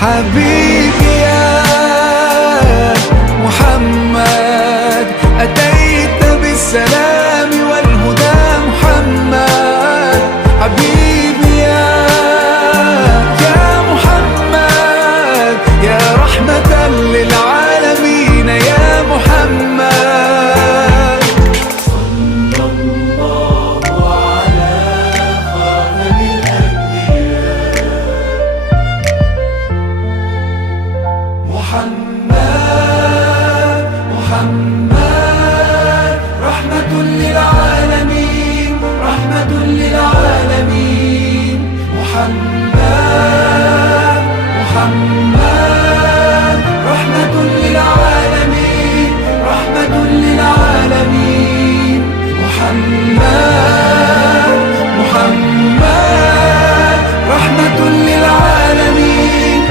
حبيبي يا محمد، أتيت بالسلام والهدى محمد. حبيبي يا محمد، يا رحمة للعالمين يا محمد. صلى الله على خاتم الأنبياء محمد. محمد رحمة للعالمين، رحمة للعالمين. محمد محمد